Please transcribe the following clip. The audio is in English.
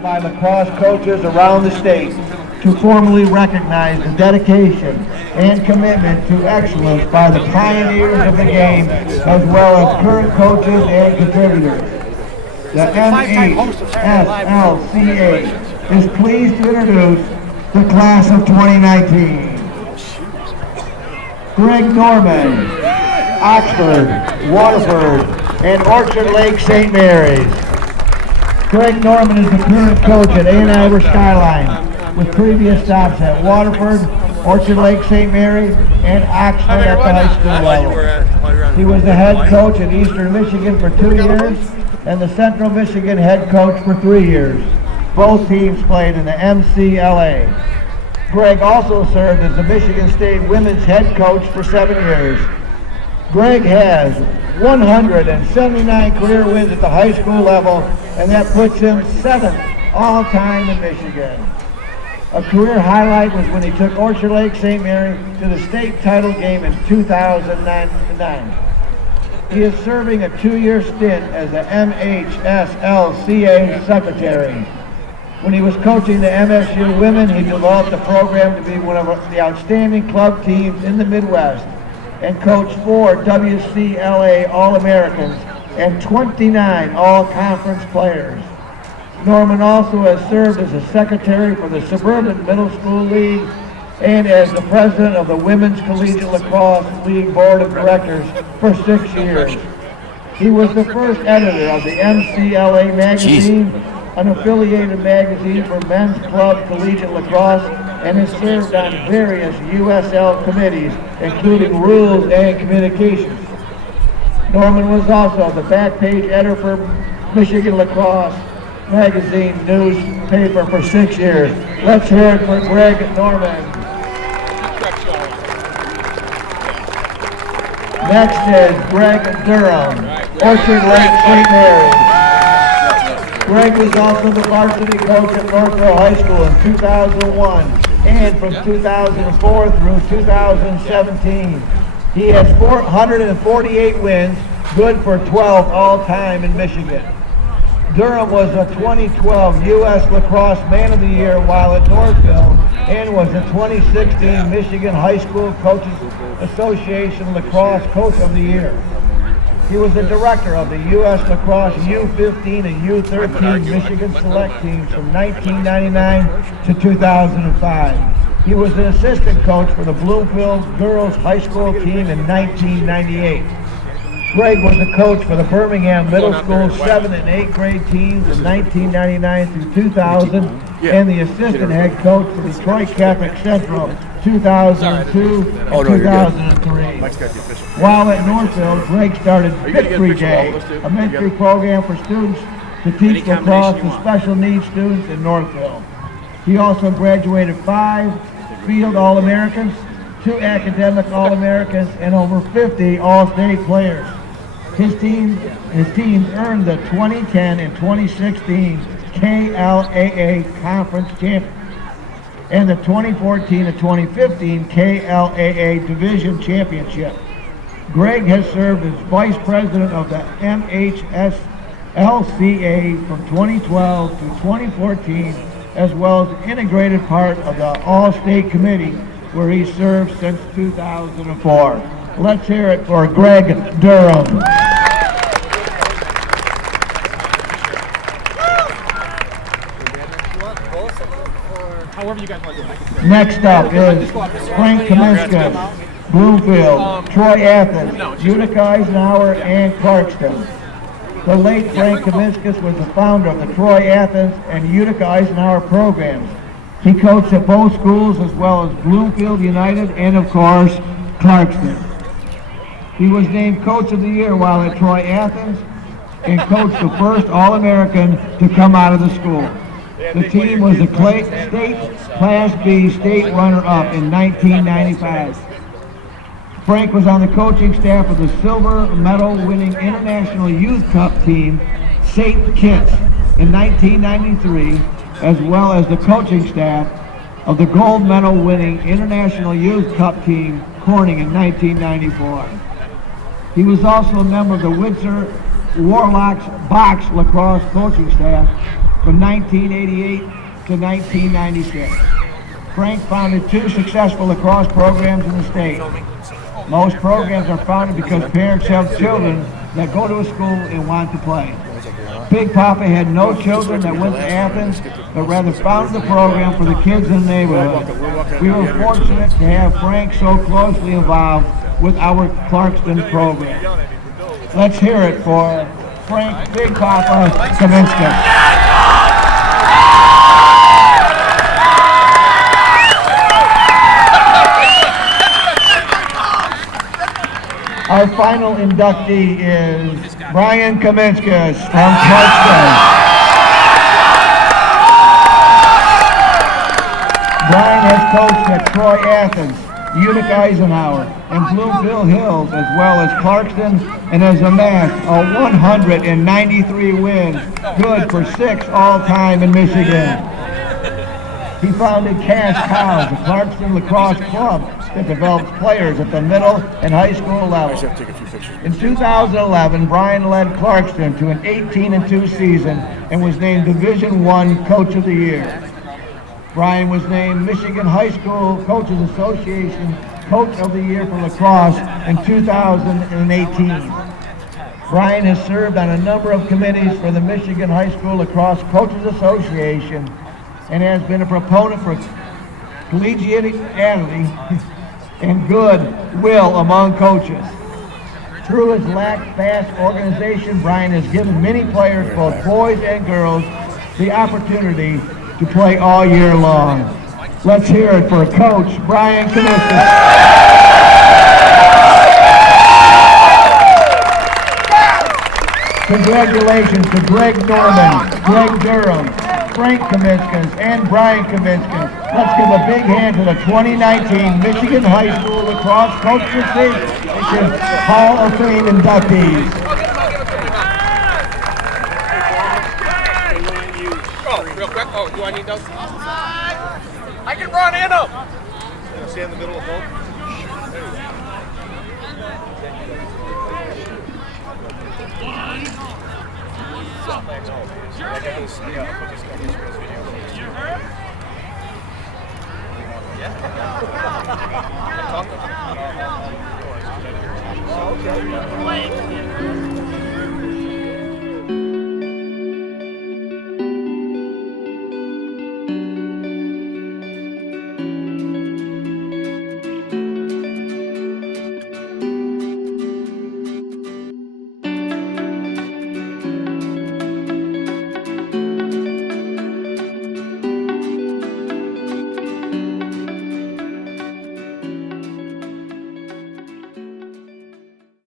By lacrosse coaches around the state to formally recognize the dedication and commitment to excellence by the pioneers of the game as well as current coaches and contributors. The Mhslca is pleased to introduce the class of 2019. Greg Norman, Oxford, Waterford, and Orchard Lake St. Mary's. Greg Norman is the current coach at Ann Arbor Skyline, with previous stops at Waterford, Orchard Lake St. Mary's, and Oxford at the high school level. He was the head coach at Eastern Michigan for 2 years and the Central Michigan head coach for 3 years. Both teams played in the Mhslca. Greg also served as the Michigan State women's head coach for 7 years. Greg has 179 career wins at the high school level, and that puts him 7th all-time in Michigan. A career highlight was when he took Orchard Lake St. Mary to the state title game in 2009. He is serving a 2-year stint as the Mhslca secretary. When he was coaching the MSU women, he developed a program to be one of the outstanding club teams in the Midwest and coached 4 WCLA All-Americans and 29 all-conference players. Norman also has served as a secretary for the Suburban Middle School League and as the president of the Women's Collegiate Lacrosse League Board of Directors for 6 years. He was the first editor of the Mhslca magazine, an affiliated magazine for men's club collegiate lacrosse, and has served on various USL committees, including rules and communications. Norman was also the back page editor for Michigan Lacrosse magazine newspaper for 6 years. Let's hear it for Greg Norman. Next is Greg Durham, Orchard Lake St. Mary's. Greg was also the varsity coach at Northville High School in 2001 and from 2004 through 2017. He has 448 wins, good for 12 all-time in Michigan. Durham was a 2012 U.S. Lacrosse Man of the Year while at Northville and was a 2016 Michigan High School Coaches Association Lacrosse Coach of the Year. He was the director of the U.S. Lacrosse U15 and U13 Michigan Select teams from 1999 to 2005. He was an assistant coach for the Bloomfield Girls High School team in 1998. Greg was the coach for the Birmingham Middle School 7th and 8th grade teams in 1999 through 2000 and the assistant head coach for Detroit Catholic Central 2002 and 2003. While at Northville, Greg started Victory Day, a mentoring program for students to teach lacrosse to special needs students in Northville. He also graduated 5 field All-Americans, 2 academic All-Americans, and over 50 All-State players. His teams earned the 2010 and 2016 KLAA Conference Champions and the 2014 and 2015 KLAA Division Championship. Greg has served as Vice President of the Mhslca from 2012 to 2014, as well as an integrated part of the All-State Committee, where he served since 2004. Let's hear it for Greg Durham. However you guys want to do it. Next up is Frank Kaminskas, Bloomfield, Troy Athens, Utica Eisenhower, and Clarkston. The late Frank Kaminskas was the founder of the Troy Athens and Utica Eisenhower programs. He coached at both schools as well as Bloomfield United and, of course, Clarkston. He was named Coach of the Year while at Troy Athens and coached the first All-American to come out of the school. The team was the state Class B state runner-up in 1995. Frank was on the coaching staff of the silver medal winning International Youth Cup team, St. Kitts, in 1993, as well as the coaching staff of the gold medal winning International Youth Cup team, Corning, in 1994. He was also a member of the Windsor Warlocks box lacrosse coaching staff from 1988 to 1996. Frank founded 2 successful lacrosse programs in the state. Most programs are founded because parents have children that go to a school and want to play. Big Papa had no children that went to Athens, but rather founded the program for the kids in the neighborhood. We were fortunate to have Frank so closely involved with our Clarkston program. Let's hear it for Frank Big Papa Kaminskas. Our final inductee is Brian Kaminskas from Clarkston. Brian has coached at Troy Athens, Utica Eisenhower, and Bloomfield Hills, as well as Clarkston, and has amassed a 193 wins, good for 6 all-time in Michigan. He founded Cash Cows, a Clarkston lacrosse club that develops players at the middle and high school level. In 2011, Brian led Clarkston to an 18-2 season and was named Division I Coach of the Year. Brian was named Michigan High School Coaches Association Coach of the Year for lacrosse in 2018. Brian has served on a number of committees for the Michigan High School Lacrosse Coaches Association and has been a proponent for collegiality and goodwill among coaches. Through his fast organization, Brian has given many players, both boys and girls, the opportunity to play all year long. Let's hear it for Coach Brian Kaminskas. Congratulations to Greg Norman, Greg Durham, Frank Kaminskas, and Brian Kaminskas. Let's give a big hand to the 2019 Michigan High School Lacrosse Coaches Association Hall of Fame inductees. Oh, real quick. Oh, do I need those? I can run in them. Stay in the middle of both. Yeah.